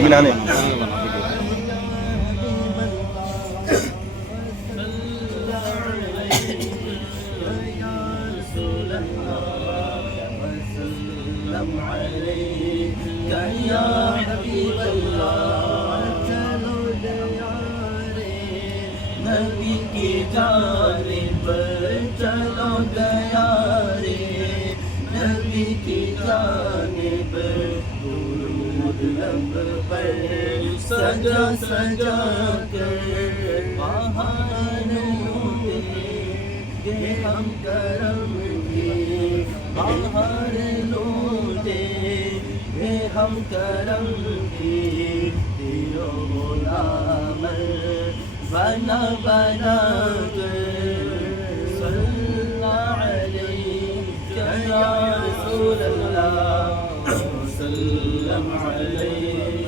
minaane نبی کی جانب چلو گیا رے نبی کی جانب درود لب پر سجا سجا کر بہاروں دے ہم کرم کی بہار لوٹے ہم کرم کی تیرو غلام بنا بنا کر صلی علیک یا رسول اللہ وسلم علیک